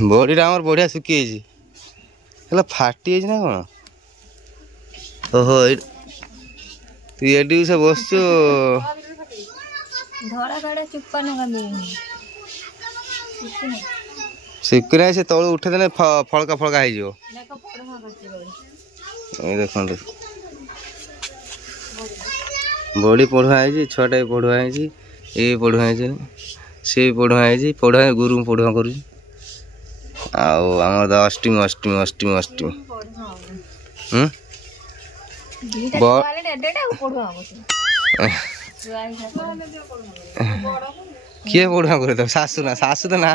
बॉडीटा आमर बढ़िया सुखी है फाटी ना कौन ओहो तू ये से बस शिकुना से तलू उठेदे फलका फलका हो देख बॉडी पढ़ुआ है छुआटा भी पढ़ुआ है ये पढ़ुआ है सी पढ़ुआ है पढ़ुआ गुरु पढ़ुआ कर अष्टमी अष्टमी अष्टमी अष्टमी किए पढ़ुआ कर सासू ना सासू तो ना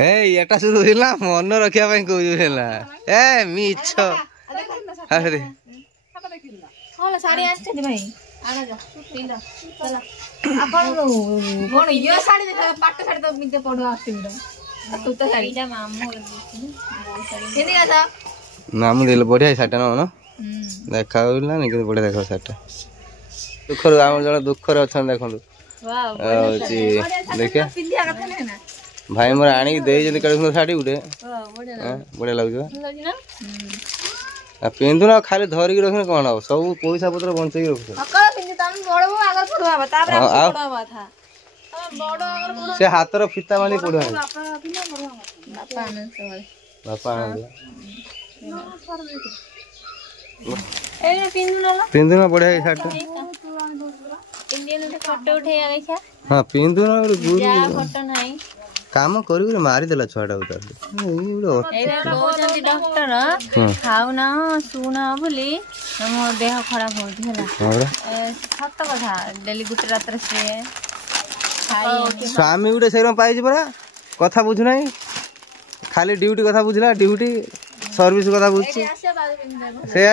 एटा शुरू मन रखा कहला ए मिछ मामू दे बढ़िया साटा ना देखा बढ़िया देख साटा दुखर आम जन दुखर अच्छा देखो देखिए भाई मोर आनी दे शाढ़ी गुटे बढ़िया लगे पिंधु ना खाली धरिकी रखने कौन हम सब पैसा पत्र बंचे रख से हाथर फिता बांधी पड़ा बापा पिंधु ना बढ़िया साड़ी हाँ पिंधु ना काम कर मारिदेला छुआटा डॉक्टर खाऊ ना शुना बोली मो देह खराब हो सत कथा डेली गुटे रात स्वामी गुटे से पाई परा कथा बुझुना खाली ड्यूटी कथा बुझला ड्यूटी सर्विस कथा बुझ से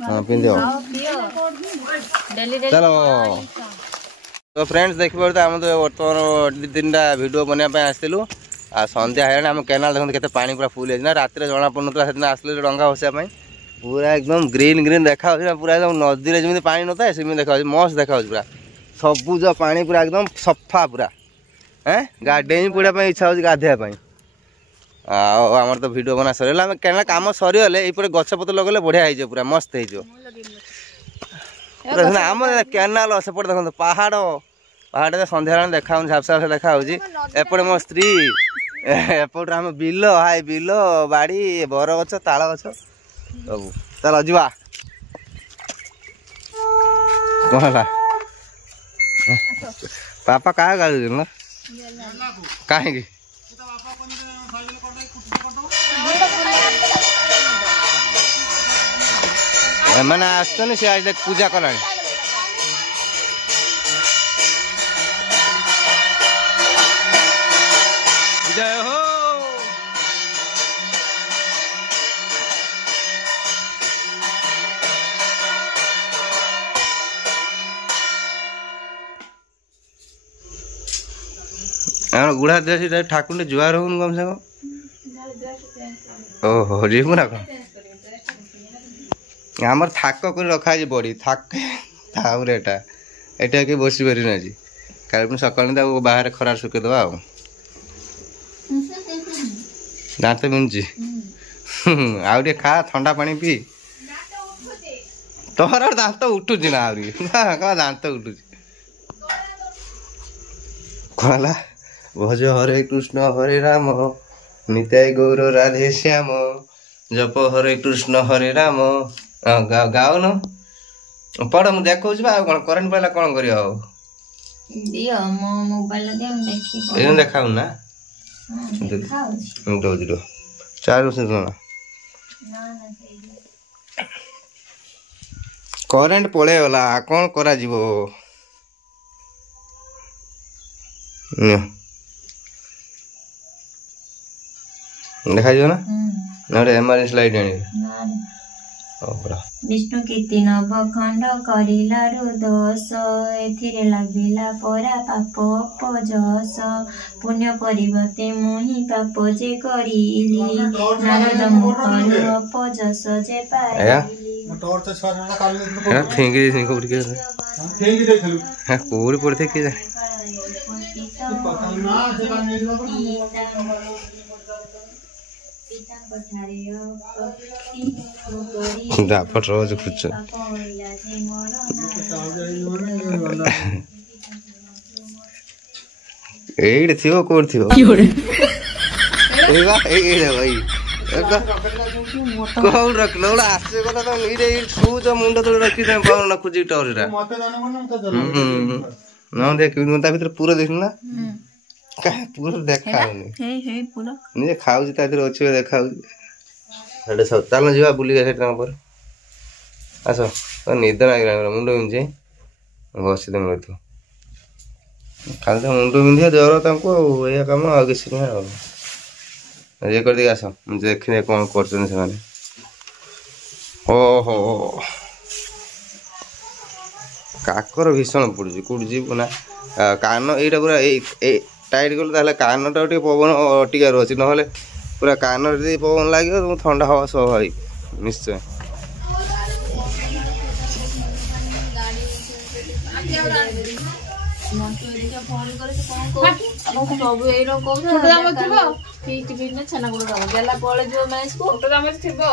हाँ पिंधो चलो तो फ्रेंड्स देख पारे आम तो बर्तमान तीन टा भिड बनवाई आसलु आ संध्या है आम केनाल देखते के पानी पूरा फुल है रात जना पड़ा से आसलु डंगा बसापी पूरा एकदम ग्रीन ग्रीन देखा पूरा एकदम नदी में जमी पानी नए सेम देखा मस्त देखा पूरा सबुज पानी पूरा एकदम सफा पूरा गाधे पड़ा इच्छा हो गाधेवाई आमर तो भिड बना सर केनाल कम सरीगले ये गछपत लगे बढ़िया हो पूरा मस्त हो आम केनाल सेपटे देखो पहाड़ पहाड़ सन्ध्या देखा झापसा देखा एपटे मो स्त्री एपटे आम बिल हाई बिल बाड़ी बर गछ ताल गछ सब चल जा कौन पापा क्या गाड़ी ना कहीं मैंने आसते से आज पूजा कला जय हो गुड़ा दे ठाकुर जुआर हो कम से कम ओहो जीवु ना कौन आमर थाक कर रखा है बड़ी थाक एटा एटा कि बस पार आज कल सका बाहर खरार सुखेदबा दांत बिंदुची आउ खा ठंडा पानी पी तोहर दांत उठुची ना आहरी दांत उठुची कहला भज हरे कृष्ण हरे राम निताय गौर राधे श्याम जप हरे कृष्ण हरे राम गाओ न पढ़ मुझे देखा कौन करेन्ट पाइला कौन कर देखा ना चार करेन्ट पड़े गला कौन करा देखा ना एमरजेंसी लाइट आने विष्णु कीर्ति नवखंड करिलारु दोष एथिरे लागिला परा पाप अपजस पुण्य परिवर्ते मुहि पाप जे करिली नारद मुखरु अपजस जे पाइली टॉर्च छाड़ा काल ले फेंक दे को के फेंक दे खलु हां कोड़ पड़ते के दापट रोज कुछ एड थियो कोड थियो एवा एड भाई कौन रख लो आसे कथा तो नीरे सु जो मुंड तो रखी दे पाउन न खुजी टोरीरा मते जाने कोन ना देख मुंता भीतर पूरा देखना का पूरा देखाउनी हे पूरा नहीं खाऊ ता भीतर अछि देखाउ हेडे सब चल जीवा बुली गए सेटा पर आसो तो निद ना मुंड बिंजे बसी दम रहतो खाली तो मुंड बिंधिया जर तांको ए काम आ किसी नहीं ये कर दिया आसो देखने कौन करछन से माने ओहो काकर भीषण पड़ुची कोड जीव ना कान एटा पूरा ए टाइट गल ताले कान टा टे पवन टिका रहछि नहले पूरा कान रे पवन लागियो तुम ठंडा हवा स्वाभाविक निश्चय सब ए रकम छोटा दाम थिबो ठीक बिना छना गुड़ दाम गेला पळे जो मैच को छोटा दाम थिबो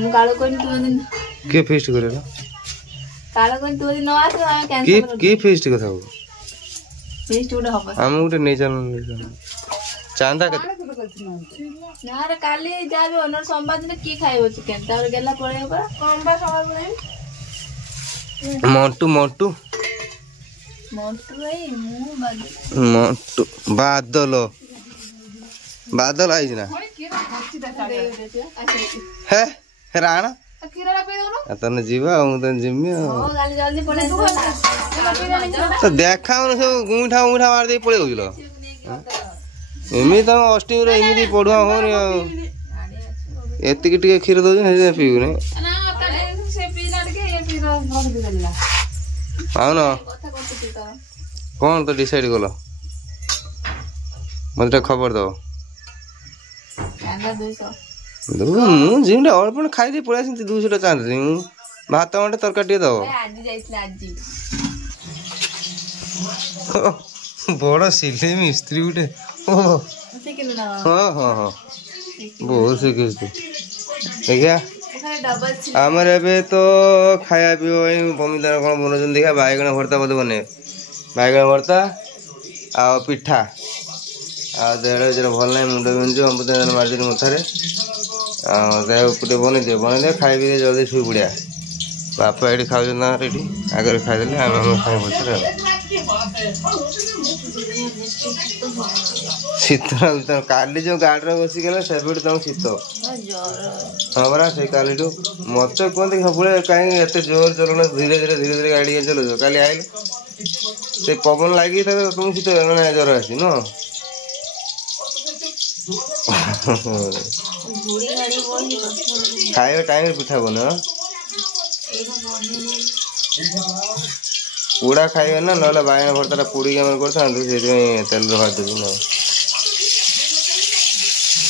मु कालो कोन तू दिन के फेस्ट करेला कालो कोन तू दिन न आसे हम कैंसिल के फेस्ट कथा हो फेस्ट उडे हबो हम उडे नै चल चांदा के ना रे काली जाबे ओनर संवाद ने की खाइबो चिकन तार गेला पळे पर कंबा संवाद पळे मोंटू मोंटू मोंटू भाई मु मोंटू बादल बादल आइज ना है राणा तने जीवा तने जिम्मी तो देखाउन सब गुंठा गुंठा मार दे पळे होइलो एमी तो अष्टमी रे एमी पढुआ हो रे एतिक टिके खीर दो जे पीउ ने ना से पीला के ये पी भग दिला आउ न कौन तो डिसाइड कलो मते खबर दो मु जिमटा अल्प खाई दे पळा 200 टा चांद भात मटे तरकारी दो आज जाइतला आज बड़ सिले मिस्त्री उठे ओ सिकिनु ना हां हां हां बहुत सिकिस देखिया आमर एबे तो खाया पियो बमिदार कौन बनौछन देखा बाइगण भर्ता बोधे बने बाइगण भर्ता आ पिठा आ देह जरा भल ना मुंड बिंजु अमृत मार्जिन मथारे देह बन दे खाई जल्दी शुई पड़िया बापा ये खाऊ ना रेडी आगे खाईदे आम खाई पड़े शीत काली जो गाड़ी में बसिक से शीत हाँ बरा से काली मत कहते सब कहीं एत जोर चलो धीरे धीरे धीरे धीरे गाड़ी चलो काली आइल से पवन लगी तुम शीत मैंने ज्वर आसी न खाଇବା टाइम पिठा बना पूरा खाइबे ना ना बाइगण भर्ता पोड़ी कर तेल भात देवी ना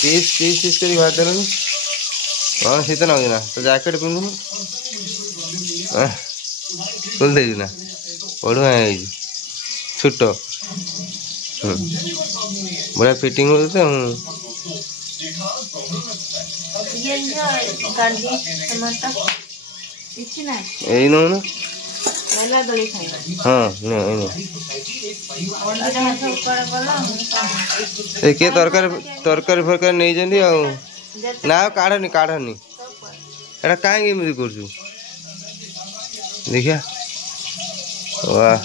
पीस पीस पीस कर भात देलुनि हाँ शीत ना ना तो जैकेट पिंधुन खोल दे ना पढ़ुआ छोट बड़ा फिटिंग होते यही नो ना हाँ के तरकारी फरकारी नहीं जानी ना काढ़नी काढ़नी एटा कहीं एमती कर देखिया वाह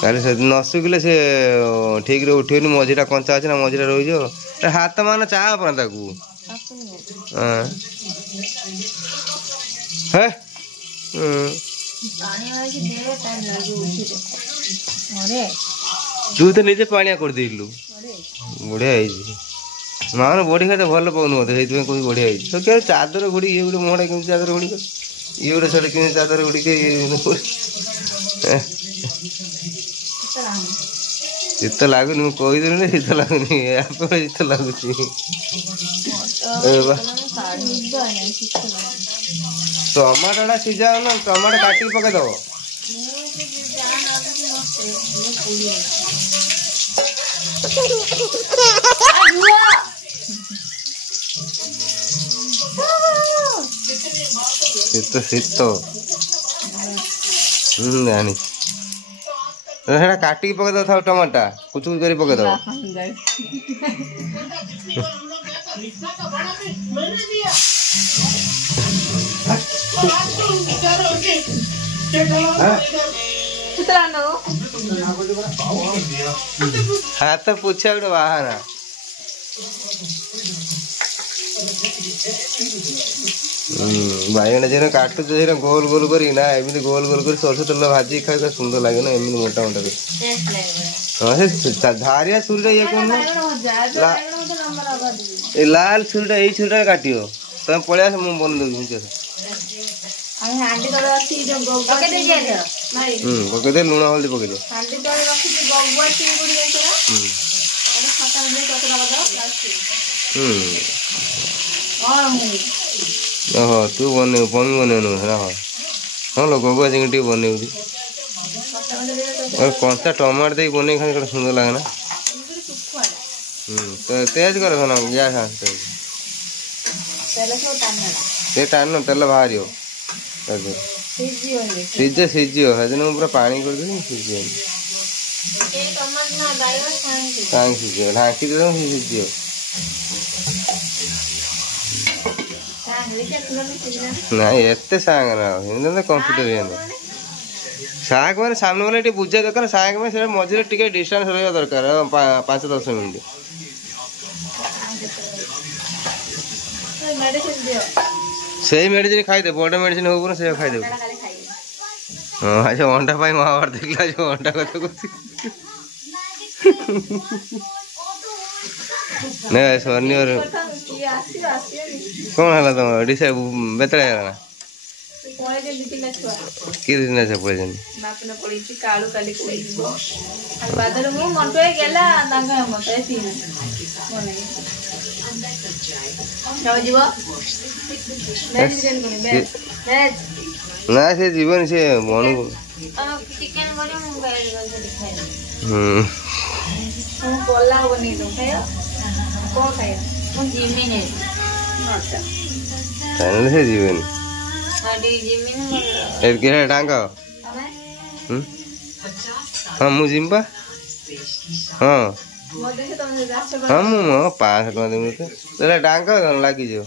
काली से न सुखिले से ठीक रे उठेनि मझीटा कंचा अच्छे ना मझीटा रही हाथ मान चाह पड़ा है तू तो निजे पानिया कर देलु बढ़िया है ମାମୁନ ବଢି ଖାଇତେ ଭଲ ପାଉନି ମତେ ସେଇଥିପାଇଁ କହୁଛି ବଢିଆ ହେଇଛି। ତ କେବେ ଚାଦର ଘୋଡ଼ି ଇଏ ଗୋଟେ ମୁହଁଟା କେମିତି ଚାଦର ଘୋଡ଼ି କର ଇଏ ଗୋଟେ ସେଟା କେମିତି ଚାଦର ଘୋଡ଼ିକି ଶୀତ ଲାଗୁନି ମୁଁ କହିଦେଲି ଶୀତ ଲାଗୁନି ଆପଣ ଶୀତ ଲାଗୁଛି। ଟମାଟୋ ଟା ସିଝା ନା ଟମାଟୋ କାଟିକି ପକେଇଦବ। ଶୀତ ଶୀତ ଜାଣି ସେଟା କାଟିକି ପକେଇଦବ ଥାଉ ଟମାଟୋ କୁଚୁ କୁଚୁ କରି ପକେଇଦବ। हाथ पूछा गोटे बाहाना बाइगण जो काटुच गोल गोल कर एमती गोल गोल कर सरसों तेल भाजी खाई सुंदर लगे ना एमती मोटा मोटा हाँ से धारिया छुरी ये कौन लाल छुरी यही छुरी काट तुम पलि आस मुझे बन दूसरी पकईदे लुण हल्दी पकईदे ओहो तू बन पमी बन हाँ हाँ लोग गगुआ चिंगी बन कंचा टमाटर दे बन खाने सुंदर लगे ना। तेज कर गैस टाण तेल बाहर सीझे सीझे है पूरा पानी कर सीझे कहीं सीझे ढांकी दे सीझे ना एत सांग ना कंप्यूटर साग मैंने सामने वाले बुझा दरकार साग में मझे टे डिस्टेंस रहा दरकार 5-10 मिनट से मेडिसिन खाईदे बड़ मेडिसिन हो से खाईदे हाँ अच्छा अंडा महाभारत देखला जो अंडा कथा नहीं शनिवार कौन है तुम डिसाइड बेतला है कि दिन से पड़े बापने पड़ी थी कालू काली कोई अब बादल मु मन पे गेला दांगा मत है तीन बोले जाओ जीवा वेज चिकन कोनी वेज ना से जीवन से मनु चिकन बने मु गाय दिखाई हम कोल्ला बनी दो खायो को खायो मु जिमी ने अच्छा ताने से जीवन अडी जिमी ने ए के डांगा हां मु जिम्बा हां हाँ मु 500 टका देमु ते डांगा लागी जो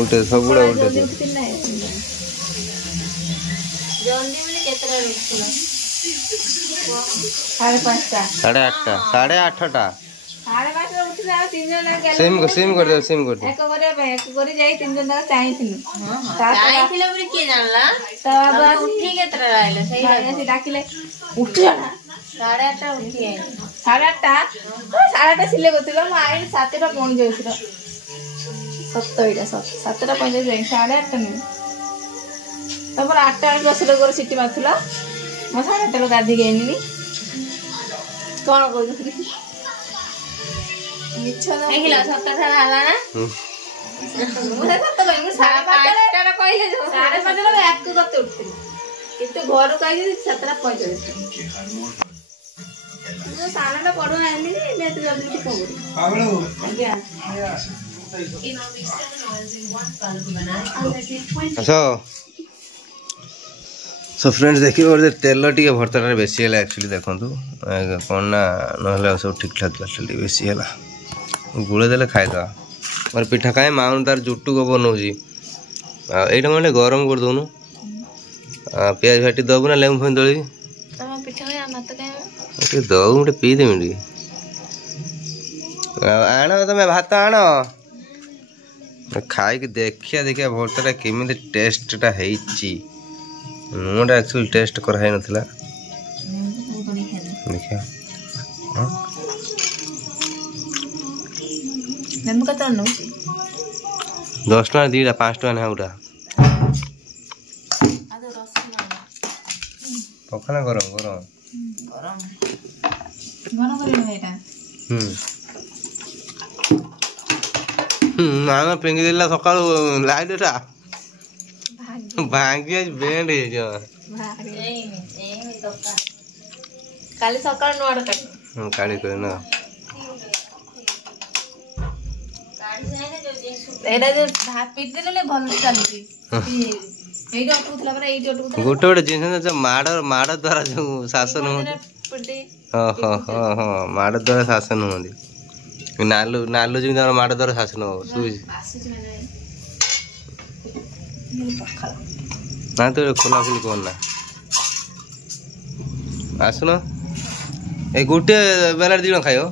उठे सबुड़ा उठे जल्दी मिले केतरा रुपया 8:30 8:30 सेम कर दे सेम कर दे एक करे जाई 3 जन तक चाहिथिनु चाहिथिले बरे के जानला त अब उठी केतरा आइले सही से डाकिले उठी जाना 8:30 उठी आइले 8:30 सिले गतिलो म आइले 7:00 पहुंच जाइछिरो सत्तो इडा 7:00 पहुंच जाई 8:30 में तबर 8:00 बसले गोर सिटी माथुला म 8:30 गाधी गेनी कोन कोइ मिछो ना देखिला सत्ता था हला ना मुझे सत्ता भाई मु 8:30 कहले जो 5:30 रे एक करते उठथि किंतु घर कहि 7:45 मु सानाटा पढो आइली ने तो जल्दी उठी पगो पागल हो आज्ञा अच्छा सो फ्रेंड्स देखिए और तेल टी भर्ता बेसी है एक्चुअली देखूँ कौन ना ना सब ठीक ठाक चली बेसी है गुड़े दे खाईदे और पिठा खाए माउन तार जुटू को बनाऊँ यहाँ मैंने गरम कर दौनु पियाज फाटी दबू ना लेमु फे दली दबू गोटे पीदेमी आण तुम भात आण खाई देखिया देखिया भर्ता केमी टेस्टा है मुझे एक्चुअली टेस्ट कराई नथिला देखिए नेमु कत नो 10 टका दीटा 5 टका ना उड़ा आदो रस पखाना गरम गरम गरम मन करे एटा ना पेंगी दिला सकाळ लाइट एटा भांगी आज बेंड हे जो काली सकाळ नोड कर काली कर ना एटा जे भात पीट देले भल चलती एटा अटुतला पर एटा अटुतला गोटे गोटे जिन जो माड़ द्वारा जो शासन होती हाँ माड़ द्वारा शासन होती नालू नालू जी माड़ द्वारा शासन हो ना तो खोला खोली कौन ना आसुन ए गोटे बेला दिन खाओ